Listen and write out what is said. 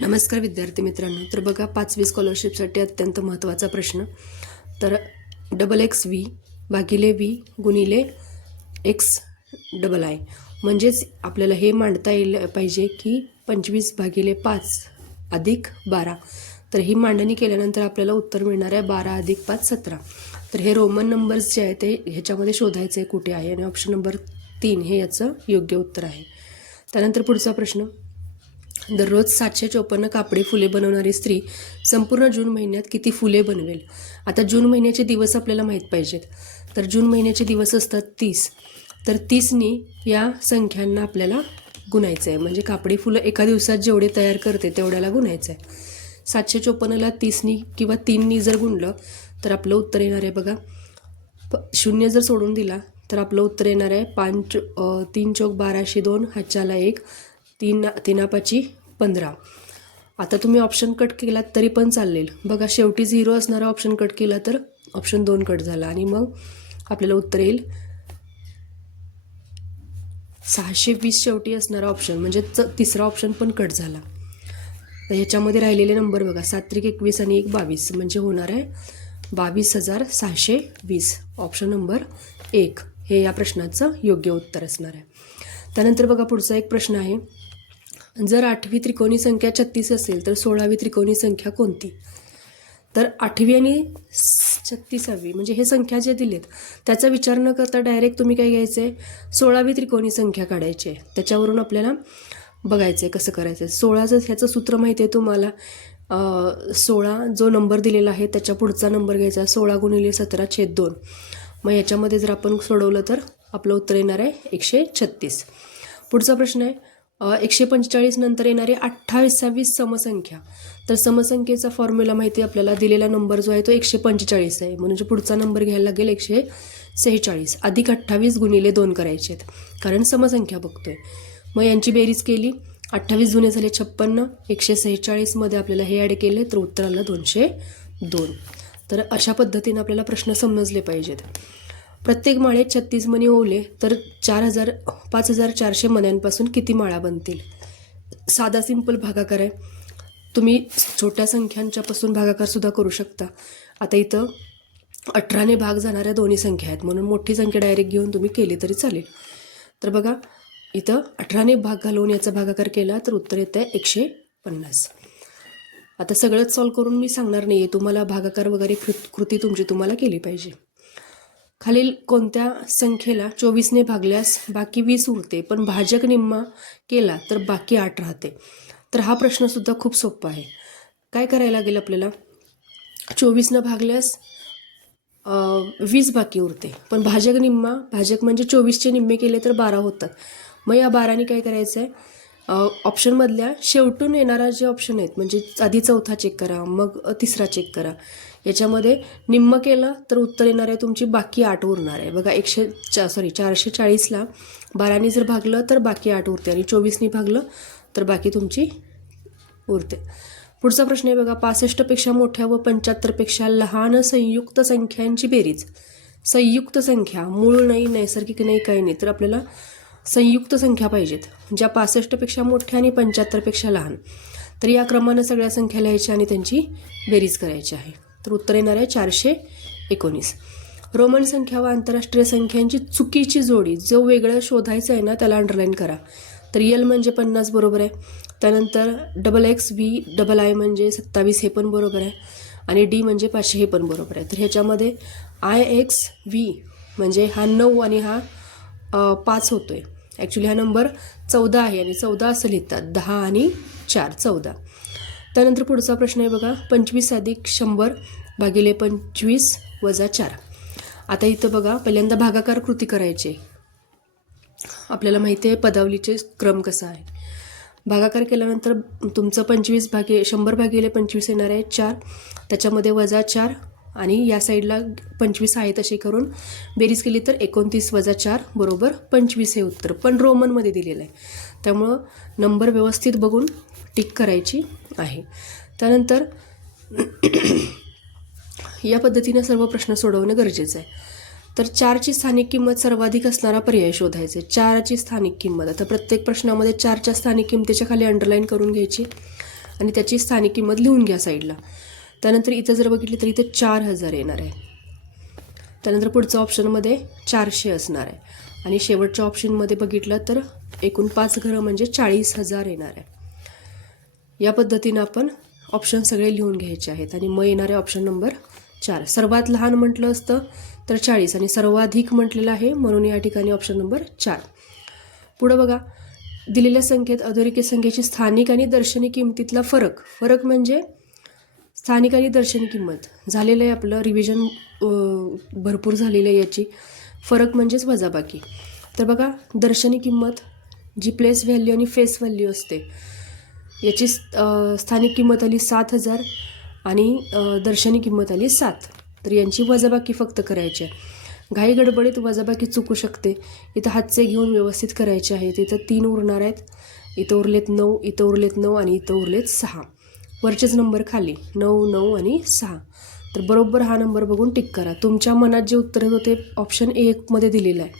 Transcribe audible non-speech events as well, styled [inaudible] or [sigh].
नमस्कार विद्यार्थी मित्रांनो. तर बघा पाचवी स्कॉलरशिपसाठी अत्यंत महत्त्वाचा प्रश्न. तर डबल एक्स व्ही भागिले व्ही गुणिले एक्स डबल आय म्हणजेच आपल्याला हे मांडता येईल पाहिजे की पंचवीस भागिले पाच अधिक बारा. तर ही मांडणी केल्यानंतर आपल्याला उत्तर मिळणार आहे बारा अधिक पाच सतरा. तर हे रोमन नंबर्स जे आहे ते ह्याच्यामध्ये शोधायचे आहे कुठे आहे? आणि ऑप्शन नंबर तीन हे याचं योग्य उत्तर आहे. त्यानंतर पुढचा प्रश्न. दररोज सातशे चोपन्न कापडी फुले बनवणारी स्त्री संपूर्ण जून महिन्यात किती फुले बनवेल? आता जून महिन्याचे दिवस आपल्याला माहीत पाहिजेत. तर जून महिन्याचे दिवस असतात तीस. तर तीसनी या संख्यांना आपल्याला गुणायचं आहे म्हणजे कापडी फुलं एका दिवसात जेवढे तयार करते तेवढ्याला गुणायचं आहे सातशे चोपन्नला तीसनी किंवा तीननी जर गुणलं तर आपलं उत्तर येणार आहे बघा. प शून्य जर सोडून दिला तर आपलं उत्तर येणार आहे पाच तीन चौक बाराशे दोन हातच्याला एक तीन तीनापाची पंधरा. आता तुम्ही ऑप्शन कट केलात तरी पण चालेल बघा शेवटी झिरो असणारा ऑप्शन कट केला तर ऑप्शन दोन कट झाला आणि मग आपल्याला उत्तर येईल सहाशे वीस शेवटी असणारा ऑप्शन म्हणजे च- तिसरा ऑप्शन पण कट झाला. तर ह्याच्यामध्ये राहिलेले नंबर बघा सात त्रिक एकवीस आणि एक बावीस म्हणजे होणार आहे बावीस हजार सहाशे वीस. ऑप्शन नंबर एक. हे या प्रश्नाचं योग्य उत्तर असणार आहे. त्यानंतर बघा पुढचा एक प्रश्न आहे. जर आठवी त्रिकोणी संख्या छत्तीस असेल तर सोळावी त्रिकोणी संख्या कोणती? तर आठवी आणि छत्तीसावी म्हणजे हे संख्या जे दिलेत त्याचा विचार न करता डायरेक्ट तुम्ही काय घ्यायचं आहे सोळावी त्रिकोणी संख्या काढायची आहे. त्याच्यावरून आपल्याला बघायचं आहे कसं करायचं आहे सोळाचं ह्याचं सूत्र माहिती आहे तुम्हाला सोळा जो नंबर दिलेला आहे त्याच्या पुढचा नंबर घ्यायचा सोळा गुणिले सतरा छेद दोन. मग याच्यामध्ये जर आपण सोडवलं तर आपलं उत्तर येणार आहे एकशे छत्तीस. पुढचा प्रश्न आहे एकशे पंचेचाळीस नंतर येणारी अठ्ठावीसावी समसंख्या. तर समसंख्येचा फॉर्म्युला माहिती आपल्याला दिलेला नंबर जो आहे तो एकशे पंचेचाळीस आहे. म्हणजे पुढचा नंबर घ्यायला लागेल एकशे सेहेचाळीस अधिक अठ्ठावीस गुणिले दोन करायचे आहेत. कारण समसंख्या बघतोय. मग यांची बेरीज केली. अठ्ठावीस जुने झाले छप्पन्न. एकशे सेहेचाळीसमध्ये आपल्याला हे ॲड केले. तर उत्तर आलं दोनशे दोन. तर अशा पद्धतीनं आपल्याला प्रश्न समजले पाहिजेत. प्रत्येक माळेत छत्तीस मणी ओवले तर चार हजार पाच हजार चारशे मण्यांपासून किती माळा बनतील? साधा सिंपल भागाकार आहे. तुम्ही छोट्या संख्यांच्यापासून भागाकारसुद्धा करू शकता. आता इथं अठराने भाग जाणाऱ्या दोन्ही संख्या आहेत. म्हणून मोठी संख्या डायरेक्ट घेऊन तुम्ही केली तरी चालेल. तर बघा इथं अठराने भाग घालवून याचा भागाकार केला तर उत्तर येतं आहे एकशे पन्नास. आता सगळंच सॉल्व करून मी सांगणार नाही आहे तुम्हाला भागाकार वगैरे कृ कृती तुमची तुम्हाला केली पाहिजे. खालील कोणत्या संख्येला चोवीसने भागल्यास बाकी वीस उरते पण भाजक निम्मा केला तर बाकी आठ राहते. तर हा प्रश्नसुद्धा खूप सोपा आहे. काय करायला लागेल आपल्याला? चोवीसनं भागल्यास वीस बाकी उरते पण भाजक निम्मा भाजक म्हणजे चोवीसचे निम्मे केले तर बारा होतात. मग या बाराने काय करायचं आहे ऑप्शनमधल्या शेवटून येणारा जे ऑप्शन आहेत म्हणजे आधी चौथा चेक करा मग तिसरा चेक करा याच्यामध्ये निम्म केलं तर उत्तर येणार आहे तुमची बाकी आठ उरणार आहे. बघा एकशे चा सॉरी चारशे चाळीसला बाराने जर भागलं तर बाकी आठ उरते आणि चोवीसनी भागलं तर बाकी तुमची उरते. पुढचा प्रश्न आहे बघा पासष्टपेक्षा मोठ्या व पंच्याहत्तरपेक्षा लहान संयुक्त संख्यांची बेरीज. संयुक्त संख्या मूळ नाही नैसर्गिक नाही काही नाही. तर आपल्याला संयुक्त संख्या पाहिजेत ज्या पासष्टपेक्षा मोठ्या आणि पंच्याहत्तरपेक्षा लहान. तर या क्रमानं सगळ्या संख्या लिहायच्या आणि त्यांची बेरीज करायची आहे. तर उत्तर येणार आहे चारशे एकोणीस. रोमन संख्या व आंतरराष्ट्रीय संख्यांची चुकीची जोडी जो वेगळं शोधायचं आहे ना त्याला अंडरलाईन करा. तर यल म्हणजे पन्नास बरोबर आहे. त्यानंतर double x v double I म्हणजे सत्तावीस हे पण बरोबर आहे. आणि डी म्हणजे पाचशे हे पण बरोबर आहे. तर ह्याच्यामध्ये आय एक्स व्ही म्हणजे हा नऊ आणि हा पाच होतो आहे ॲक्च्युली हा नंबर चौदा आहे आणि चौदा असं लिहितात. दहा आणि चार चौदा. त्यानंतर पुढचा प्रश्न आहे बघा. पंचवीस अधिक शंभर भागिले पंचवीस वजा चार. आता इथं बघा पहिल्यांदा भागाकार कृती करायची. आहे. आपल्याला माहिती आहे पदावलीचे क्रम कसा आहे. भागाकार केल्यानंतर तुमचं पंचवीस भागे शंभर भागिले पंचवीस येणार आहे चार. त्याच्यामध्ये वजा चार आणि या साईडला पंचवीस आहे तसे करून बेरीज केली तर एकोणतीस वजा चार बरोबर पंचवीस हे उत्तर. पण रोमनमध्ये दिलेलं आहे. त्यामुळं नंबर व्यवस्थित बघून टिक करायची आहे. त्यानंतर [clears throat] या पद्धतीनं सर्व प्रश्न सोडवणं गरजेचं आहे. तर चारची स्थानिक किंमत सर्वाधिक असणारा पर्याय शोधायचा आहे. चारची स्थानिक किंमत. आता प्रत्येक प्रश्नामध्ये चारच्या स्थानिक किंमतीच्या खाली अंडरलाईन करून घ्यायची आणि त्याची स्थानिक किंमत लिहून घ्या साईडला. त्यानंतर इथं जर बघितली तर इथं चार हजार येणार आहे. त्यानंतर पुढचं ऑप्शनमध्ये चारशे असणार आहे. आणि शेवटच्या ऑप्शनमध्ये बघितलं तर एकूण पाच घरं म्हणजे चाळीस हजार येणार आहे. या पद्धतीनं आपण ऑप्शन सगळे लिहून घ्यायचे आहेत. आणि मग येणारे ऑप्शन नंबर चार. सर्वात लहान म्हटलं असतं तर चाळीस. आणि सर्वाधिक म्हटलेलं आहे म्हणून या ठिकाणी ऑप्शन नंबर चार. पुढं बघा. दिलेल्या संख्येत अधोरेखित संख्येची स्थानिक आणि दर्शनी किमतीतला फरक. फरक म्हणजे स्थानिक आणि दर्शनी किंमत. झालेलं आहे आपलं रिव्हिजन भरपूर झालेलं आहे याची. फरक म्हणजेच वजाबाकी. तर बघा दर्शनी किंमत जी प्लेस व्हॅल्यू आणि फेस व्हॅल्यू असते याची स्थानिक किंमत आली सात हजार आणि दर्शनी किंमत आली सात. तर यांची वजाबाकी फक्त करायची आहे. घाई गडबडीत वजाबाकी चुकू शकते. इथं हातचे घेऊन व्यवस्थित करायचे आहेत इथं तीन उरणार आहेत. इथं उरलेत नऊ इथं उरलेत नऊ आणि इथं उरलेत सहा. वरचेच नंबर खाली. नऊ नऊ आणि सहा. तर बरोबर हा नंबर बघून टिक करा. तुमच्या मनात जे उत्तर होते ऑप्शन एकमध्ये दिलेलं आहे.